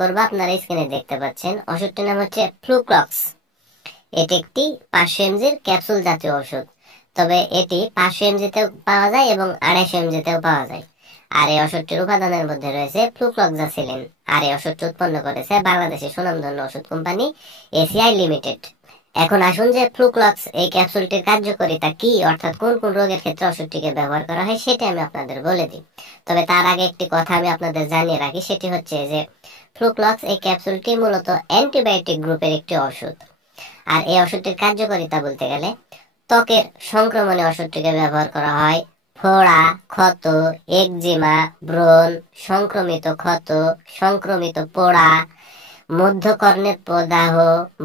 করবো আপনারা স্ক্রিনে দেখতে পাচ্ছেন। ওষুধটির নাম হচ্ছে ফ্লুক্লক্স। এটি একটি 500 mg ক্যাপসুল জাতীয় ওষুধ। তবে এটি 500 mg তেও পাওয়া যায় এবং 250 mg তেও পাওয়া যায়। আর এই ওষুধটির উপাদানের মধ্যে রয়েছে ফ্লুক্লক্সাসিলিন। আর এই ওষুধটি উৎপন্ন করেছে বাংলাদেশের সুনামধন্য ওষুধ কোম্পানি এসিআই লিমিটেড। এখন আসুন যে ফ্লুক্লক্স এই ক্যাপসুলটির কার্যকারিতা কি, অর্থাৎ কোন কোন রোগের ক্ষেত্রে ওষুধটিকে ব্যবহার করা হয় সেটা আমি আপনাদের বলে দিই। তবে তার আগে একটি কথা আমি আপনাদের জানিয়ে রাখি, সেটি হচ্ছে যে ফ্লুক্লক্স এই ক্যাপসুলটি মূলত অ্যান্টিবায়োটিক গ্রুপের একটি ওষুধ। আর এই ওষুধটির কার্যকারিতা বলতে গেলে ত্বকের সংক্রমণে ওষুধটিকে ব্যবহার করা হয়। ফোড়া, ক্ষত, একজিমা, ব্রণ, সংক্রমিত ক্ষত, সংক্রমিত পোড়া, মধ্যকর্ণের প্রদাহ,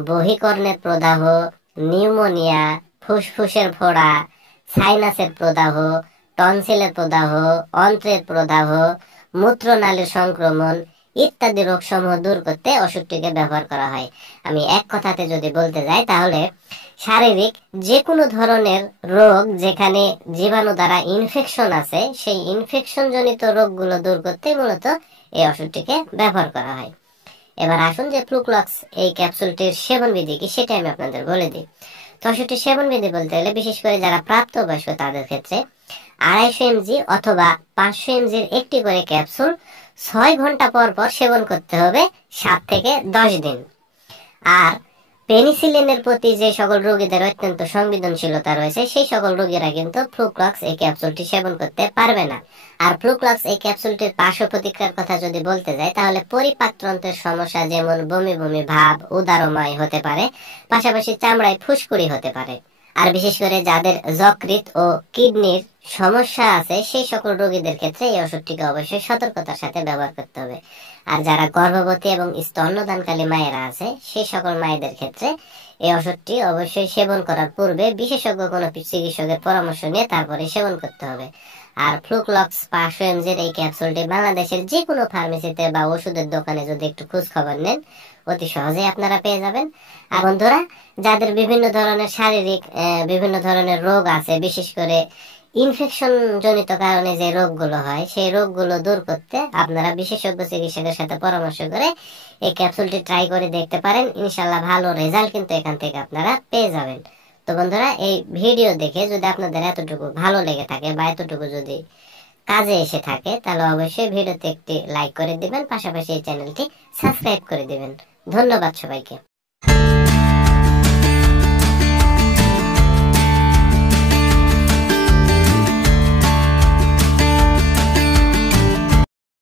বহিকর্ণের প্রদাহ, নিউমোনিয়া, ফুসফুসের ফোড়া, সাইনাসের প্রদাহ, টনসিলের প্রদাহ, অন্ত্রের প্রদাহ, মূত্রনালীর সংক্রমণ ইত্যাদি রোগসমূহ দূর করতে ওষুধটিকে ব্যবহার করা হয়। আমি এক কথাতে যদি বলতে যাই তাহলে শারীরিক যে কোনো ধরনের রোগ যেখানে জীবাণু দ্বারা ইনফেকশন আছে, সেই ইনফেকশন জনিত রোগগুলো দূর করতে মূলত এই ওষুধটিকে ব্যবহার করা হয়। এবার আসুন যে ফ্লুক্লক্স এই ক্যাপসুলটির সেবন বিধি কি সেটা আমি আপনাদের বলে দিই। তো ওষুধটির সেবন বিধি বলতে গেলে বিশেষ করে যারা প্রাপ্তবয়স্ক তাদের ক্ষেত্রে 250 mg অথবা 500 mg একটি করে ক্যাপসুল 6 ঘন্টা পর পর সেবন করতে হবে 7 থেকে 10 দিন। আর পেনিসিলিনের প্রতি যে সকল রোগীদের অত্যন্ত সংবেদনশীলতা রয়েছে সেই সকল রোগীরা কিন্তু ফ্লুক্লক্স এই ক্যাপসুলটি সেবন করতে পারবে না। আর ফ্লুক্লক্স এই ক্যাপসুলটির পার্শ্ব প্রতিক্রিয়ার কথা যদি বলতে যাই তাহলে পরিপাকতন্ত্রের সমস্যা যেমন বমি বমি ভাব, উদারময় হতে পারে, পাশাপাশি চামড়ায় ফুসকুড়ি হতে পারে। আর বিশেষ করে যাদের যকৃৎ ও কিডনির সমস্যা আছে সেই সকল রোগীদের ক্ষেত্রে এই ওষুধটিকে অবশ্যই সতর্কতার সাথে ব্যবহার করতে হবে। আর যারা গর্ভবতী এবং স্তন্যদানকালী মায়েরা আছে সেই সকল মায়েদের ক্ষেত্রে এই ওষুধটি অবশ্যই সেবন করার পূর্বে বিশেষজ্ঞ কোনো চিকিৎসকের পরামর্শ নিয়ে তারপরে সেবন করতে হবে। আর ফ্লুক্লক্স 500 mg এই ক্যাপসুলটি বাংলাদেশের যে কোনো ফার্মেসিতে বা ওষুধের দোকানে যদি একটু খোঁজ খবর নেন অতি সহজেই আপনারা পেয়ে যাবেন। আর বন্ধুরা, যাদের বিভিন্ন ধরনের শারীরিক বিভিন্ন ধরনের রোগ আছে, বিশেষ করে ইনফেকশন জনিত কারণে যে রোগগুলো হয় সেই রোগগুলো দূর করতে আপনারা বিশেষজ্ঞ চিকিৎসকের সাথে পরামর্শ করে এই ক্যাপসুলটি ট্রাই করে দেখতে পারেন। ইনশাল্লাহ ভালো রেজাল্ট কিন্তু এখান থেকে আপনারা পেয়ে যাবেন। তো বন্ধুরা, এই ভিডিও দেখে যদি আপনাদের এতটুকু ভালো লেগে থাকে বা এতটুকু যদি কাজে এসে থাকে তাহলে অবশ্যই ভিডিওতে একটি লাইক করে দিবেন, পাশাপাশি এই চ্যানেলটি সাবস্ক্রাইব করে দিবেন। ধন্যবাদ সবাইকে।